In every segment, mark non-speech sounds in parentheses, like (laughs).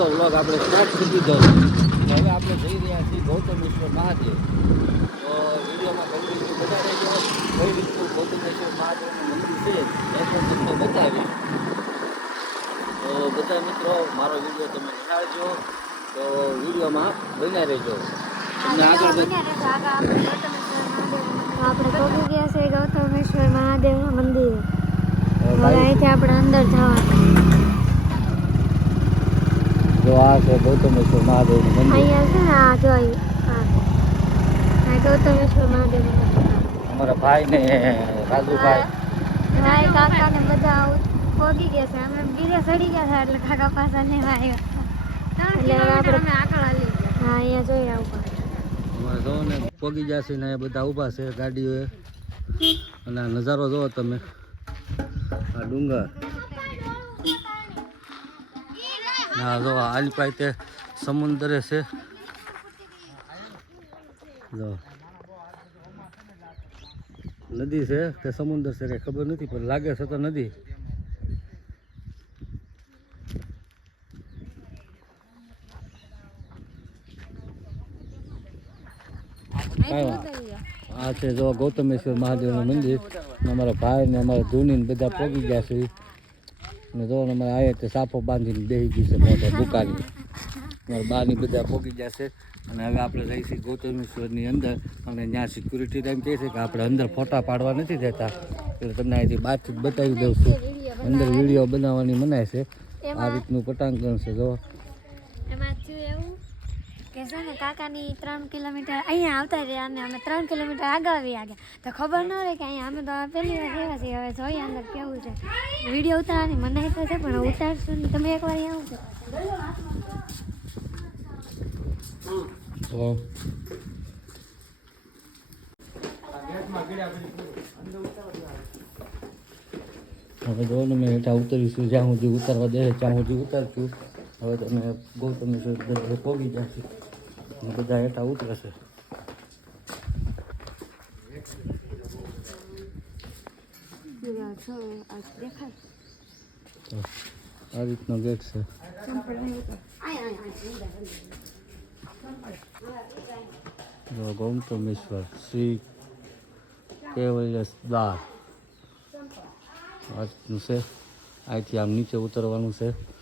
બીજો વ્લોગ આપણે સ્ટાર્ટ કરી દીધો. અને હવે આપણે જઈ રહ્યા છીએ ગૌતમેશ્વર મહાદેવ. તો વિડીયોમાં કન્ટિન્યુ બધા રહેજો કઈ રીતનું ગૌતમેશ્વર મહાદેવનું મંદિર છે. એ પણ તમને બતાવી તો બધા મિત્રો મારો વીડિયો તમે નિહાળજો. તો વિડીયોમાં બન્યા રહેજો. તમને આગળ આપણે પહોંચી ગયા છે. ગૌતમેશ્વર મહાદેવના મંદિર. હવે અહીંથી આપણે અંદર જવાનું જો આ છે ગૌતમેશ્વર મહાદેવનું મંદિર. અહીંયા છે ને આ જોઈ આ ગૌતમેશ્વર મહાદેવનું અમારા ભાઈ ને રાજુભાઈ. નાય કાકા ને બધા પહોંચી ગયા છે. અમે ગીરે સડી ગયા હતા એટલે કાકા પાછા લેવા આવ્યા એટલે હવે આપણે હા અહીંયા જોઈ આવું અમારે જો ને પોગી જશે ને બધા ઊભા છે ગાડીઓ અને આ નજારો જોવો તમે. આ ડુંગર. ને, જો આલી પાસે તે સમુદ્રે છે. જો. નદી છે કે સમુદ્ર છે કંઈ ખબર નથી, પણ લાગે છે તો નદી. આ છે, જો, ગૌતમેશ્વર મહાદેવનું મંદિર. અમારા ભાઈ ને અમારા ધૂની બધા પગી ગયા છે. અને જો અમારે આવે તો સાફો બાંધીને બેસી ગઈ છે મોટો દુકાની અમારે બાની બધા પોગી છે. અને હવે આપણે રહીશું ગૌતમેશ્વરની અંદર. અને ત્યાં સિક્યુરિટી ટાઈમ કહે છે કે આપણે અંદર ફોટા પાડવા નથી દેતા. એટલે તમને અહીંથી બહારથી બતાવી દઉં છું. અંદર વીડિયો બનાવવાની મનાય છે. આ રીતનું પટાંગણ છે જો કે છે ને, કાકાની ત્રણ કિલોમીટર અહીંયા આવતા રહ્યા અને અમે ત્રણ કિલોમીટર આગળ આવી ગયા. તો ખબર ન રહે કે અહીંયા અમે તો પહેલી વાર આવ્યા છીએ. હવે જોઈએ અંદર કેવું છે. વીડિયો ઉતારવાની મનાઈ તો છે, પણ ઉતારશું ને તમે એકવાર તો હવે જો ને મેં હેઠા ઉતરીશું જ્યાં સુધી ઉતારવા દે ત્યાં સુધી ઉતારશું. હવે તમે ગૌતમ પોગી જશે બધા હેઠા ઉતરે છે. આ રીતનો ગેટ છે. ગૌતમેશ્વર શ્રી કેવલ્યસ દ્વાર આ રીતનું છે. અહીંથી આમ નીચે ઉતરવાનું છે.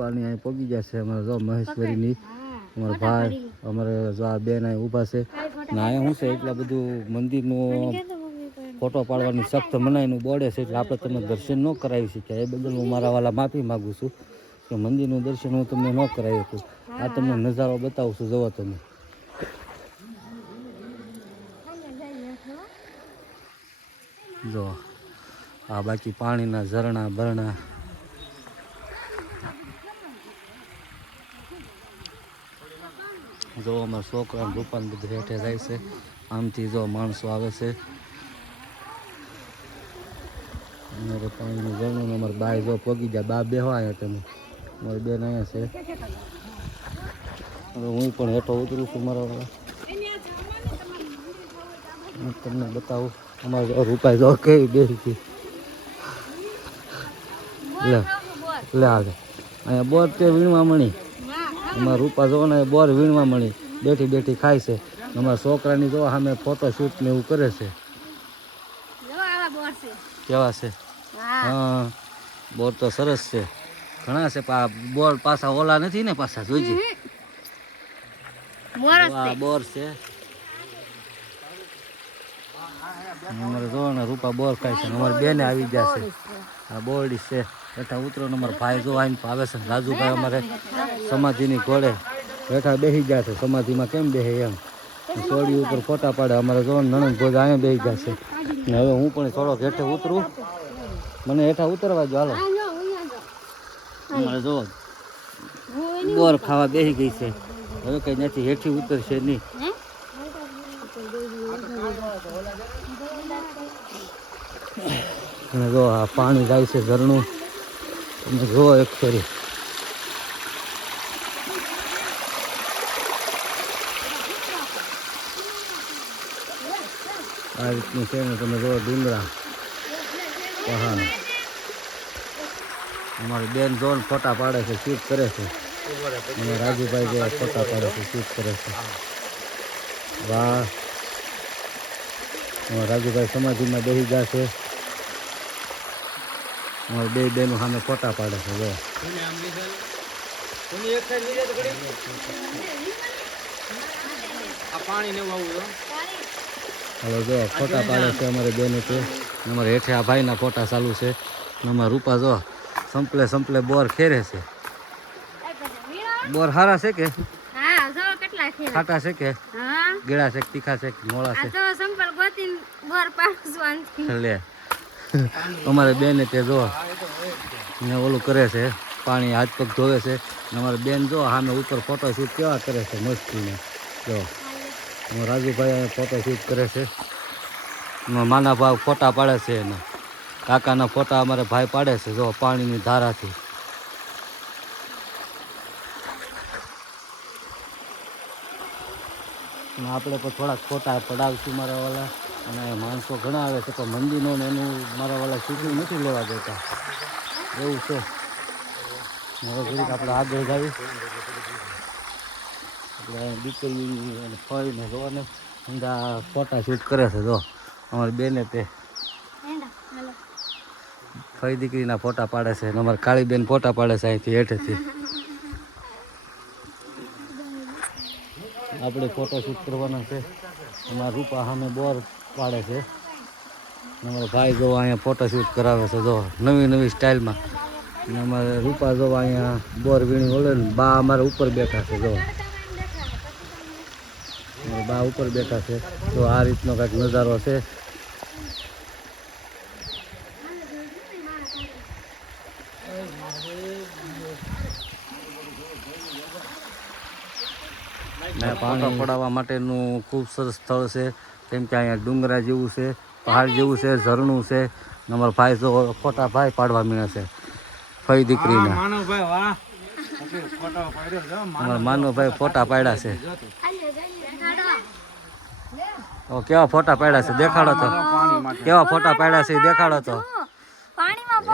ઉપાની અહીં પગી છે. અમારે જો મહેશ્વરીની અમારા ભાઈ અમારે જો આ બેન અહીં ઊભા છે. ને અહીંયા શું છે એટલા બધું મંદિરનું ફોટો પાડવાની સખ્ત મનાઈનું બોર્ડે છે એટલે આપણે તમને દર્શન ન કરાવી શક્યા એ બદલ હું મારા વાલા માફી માગું છું કે મંદિરનું દર્શન હું તમને ન કરાવી શકું. આ તમને નજારો બતાવું છું. જુઓ તમે. જો આ બાકી પાણીના ઝરણા બરણા. જો અમારા છોકરા રૂપાન બધું હેઠે જાય છે. આમથી જો માણસો આવે છે. અમારે પાણીનું ઝરણું અમારે બાય જો પગી જાય બા બેહવા અહીંયા તમે. મારી બેન અહીંયા છે. હવે હું પણ હેઠો ઉતરું છું મારા હું તમને બતાવું, અમારે રૂપાય જો કેવી બેસી હતી લે લે આગળ અહીંયા બોર તે વીણવા મળી અમારા રૂપા જો ને બોર વીણવા મળી. બેઠી બેઠી ખાય છે. અમારા છોકરાની જો સામે ફોટોશૂટ ને એવું કરે છે. કેવા છે? હા. બોર તો સરસ છે. ઘણા છે પા બોર પાછા ઓલા નથી ને પાછા જોઈજે. બોર છે. અમારે જો ને રૂપા બોર ખાય છે અમારે બેને આવી ગયા છે. આ બોરડી છે. બેઠા ઉતરો અમારા ભાઈ જો આવીને આવે છે રાજુભાઈ અમારે સમાધિની ઘોડે બેઠા બેસી ગયા છે. સમાધિમાં કેમ બેસે એમ? સોડી ઉપર ફોટા પાડે. અમારે જો નણંદ ભોજ અહીંયા બેસી ગયા છે. ને હવે હું પણ થોડોક હેઠે ઉતરું. મને હેઠા ઉતરવા જો હાલો. અમારે જો બોર ખાવા બેસી ગઈ છે. હવે કઈ નથી. હેઠી ઉતરશે નહીં. જો આ પાણી જાય છે ઝરણું. તમે જુઓ એક ફેરી આ રીતનું છે ને તમે જો ડુંગરા પહાડ અમારી બેન જોન ફોટા પાડે છે શૂટ કરે છે અને રાજુભાઈ જે ફોટા પાડે છે શૂટ કરે છે વાહ રાજુભાઈ સમાધિમાં બેસી ગયા છે અમારી બે બેનો સામે ફોટા પાડે છે જો. હવે જો ફોટા પાડે છે અમારે બેનો તે અમારે હેઠે આ ભાઈના ફોટા ચાલુ છે. અમારે રૂપા જો સંપલે સંપલે બોર ખેરે છે. બોર હારા છે કે? હા. જો કેટલા છે ખાટા છે કે ગેળા છે? તીખા છે મોળા છે. લે. (laughs) અમારે બેને તે જો, ને ઓલું કરે છે, પાણી હાથ પગ ધોવે છે, ને અમારે બેન જો સામે ઉપર ફોટો શૂટ કેવા કરે છે મસ્તીને. જો હું રાજુભાઈ અહીંયા ફોટો શૂટ કરે છે. માના ભાવ ફોટા પાડે છે એને. કાકાના ફોટા અમારે ભાઈ પાડે છે, જો પાણીની ધારાથી. આપણે પણ થોડાક ફોટા પડાવશું મારા વાલા અને માણસો ઘણા આવે છે પણ મંદિરનો ને એનું મારા વાળા શૂટિંગ નથી લેવા દેતા. એવું છે. હવે ઘડીક આપણે આગળ જાવી. આપણે દીકરી અને ફઈને જોવાને. સમજા ફોટા શૂટ કરે છે જો. અમારી બેને તે. ફઈ દીકરીના ફોટા પાડે છે અને અમારી કાળીબેન ફોટા પાડે છે અહીંથી હેઠેથી. આપણે ફોટો શૂટ કરવાના છે. અમારા રૂપા સામે બોર પાડે છે. અમારો ભાઈ જો અહીંયા ફોટોશૂટ કરાવે છે જો નવી નવી સ્ટાઇલમાં અને અમારે રૂપા જો અહીંયા બોર વીણી ઓલે ને બા અમારા ઉપર બેઠા છે જો બા ઉપર બેઠા છે. તો આ રીતનો કાંઈક નજારો છે. પાણી પડાવવા માટેનું ખૂબ સરસ સ્થળ છે. કેમ કે અહીંયા ડુંગરા જેવું છે પહાડ જેવું છે ઝરણું છે અમારા ભાઈ જો ફોટા ભાઈ પાડવા મળે છે. ફઈ દીકરીના. માનવભાઈ વાહ. ફોટો પાડ્યો જો અમારા માનુભાઈ ફોટા પાડ્યા છે. કેવા ફોટા પાડ્યા છે? દેખાડો તો. કેવા ફોટા પાડ્યા છે એ દેખાડો તો.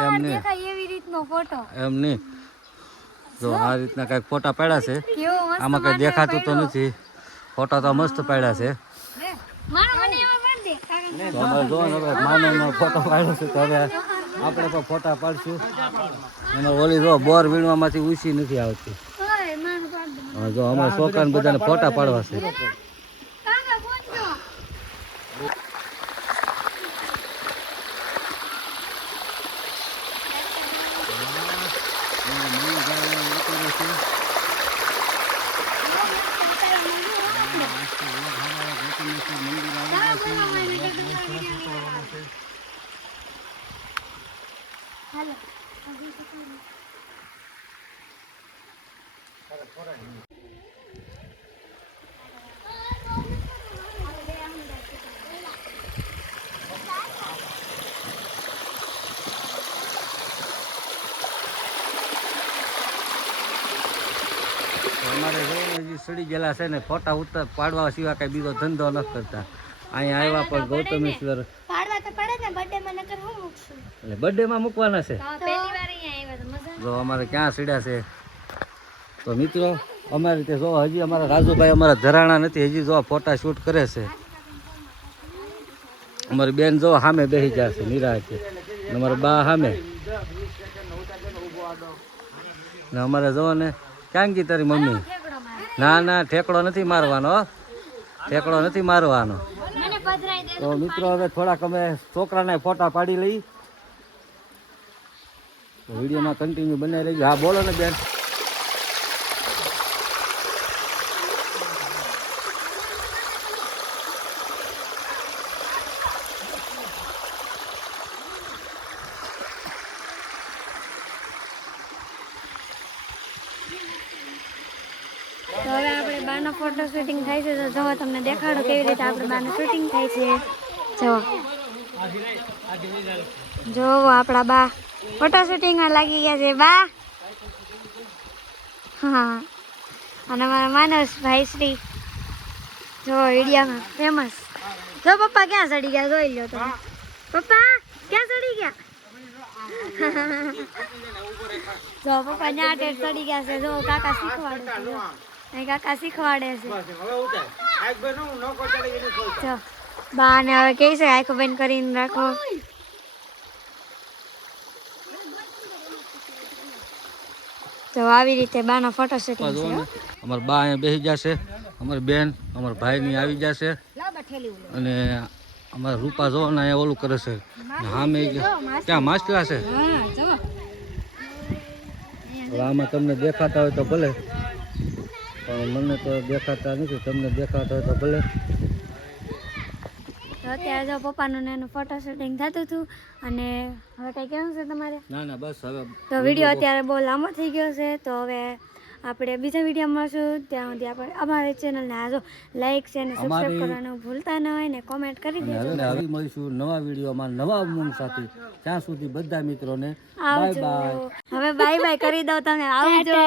એમ ફોટો. એમ નહીં. જો આ રીતના કાંઈક ફોટા પાડ્યા છે. આમાં કંઈ દેખાતું તો નથી. ફોટા તો મસ્ત પાડ્યા છે મારો મને એમાં પાડ દે કારણ તો અમારે જો ને હવે માનવનો ફોટો પાડ્યો છે તો હવે આપણે પણ ફોટા પાડશું. અને ઓલી જો બોર વીણવામાંથી ઉછી નથી આવતી. જો અમારે છોકરાને બધાને ફોટા પાડવા છે કાકા પહોંચજો અમારે સડી ગયેલા છે ને, ફોટા ઉતર પાડવા સિવાય કઈ બીજો ધંધો નથી કરતા. અહીંયા આવ્યા પણ ગૌતમેશ્વર પાડવા તો પડે ને બર્થડે માં નકર હું મૂકશું? એટલે બર્થડે માં મૂકવાના છે? પહેલી વાર અહીંયા આવ્યા તો મજા જો અમારે ક્યાં સીડ્યા છે? તો મિત્રો અમારી રીતે જો હજી અમારા રાજુભાઈ અમારા ધરાણા નથી હજી જો ફોટા શૂટ કરે છે. અમારી બેન જો સામે બેસી ગયા છે નિરાતે. ને અમારા બા સામે. ને અમારે જો ને ક્યાં ગઈ તારી મમ્મી? ના ના ઠેકડો નથી મારવાનો ઠેકડો નથી મારવાનો. તો મિત્રો હવે થોડાક અમે છોકરાને ફોટા પાડી લઈ. વિડીયોમાં કન્ટિન્યુ બનાવી રહી હા, બોલો ને બેન તો હવે આપણે ફોટો શૂટિંગ થાય છે, તો જો તમને દેખાડો કેવી રીતે આપણે બારનું શૂટિંગ થાય છે. જો. જોવો આપણા બા ફોટો શૂટિંગમાં લાગી ગયા છે, બા. હા. અને મારા માનસ ભાઈ શ્રી. જો ઇન્ડિયામાં ફેમસ જો પપ્પા ક્યાં ચડી ગયા, જોઈ લ્યો તમે. પપ્પા, ક્યાં ચડી ગયા? (laughs) જો પપ્પા ન્યા ટેટ ચડી ગયા છે, જો કાકા શીખવાડે અહીં કાકા શીખવાડે છે. બે નું હવે કે છે આંખો બંધ કરીને રાખો. તો આવી રીતે બાનો ફોટો શૂટિંગ છે હો. અમારા બા અહીંયા બેસી જશે અમારી બેન અમારા ભાઈની આવી જશે. અને અમારા રૂપા જો ને અહીંયા ઓલું કરે છે. સામે ઈ કે- છે હવે આમાં તમને દેખાતા હોય તો ભલે. મને તો દેખાતા નથી તમને દેખાતા હોય તો ભલે. તો અત્યારે જો પપ્પાનું ને એનું ફોટો શૂટિંગ થતું હતું અને હવે કઈ કહેવું છે તમારે? ના ના બસ હવે તો વીડિયો અત્યારે બહુ લાંબો થઈ ગયો છે તો હવે આપણે બીજા વીડિયો મળશું. ત્યાં સુધી આપણે અમારી ચેનલને આજો લાઈક છે અને સબસ્ક્રાઈબ કરવાનું ભૂલતા ન હોય ને કોમેન્ટ કરી દેજો. હવે મળીશું નવા વિડીયોમાં નવા મૂન સાથે. ત્યાં સુધી બધા મિત્રોને બાય બાય હવે બાય બાય કરી દઉં તમે આવજો.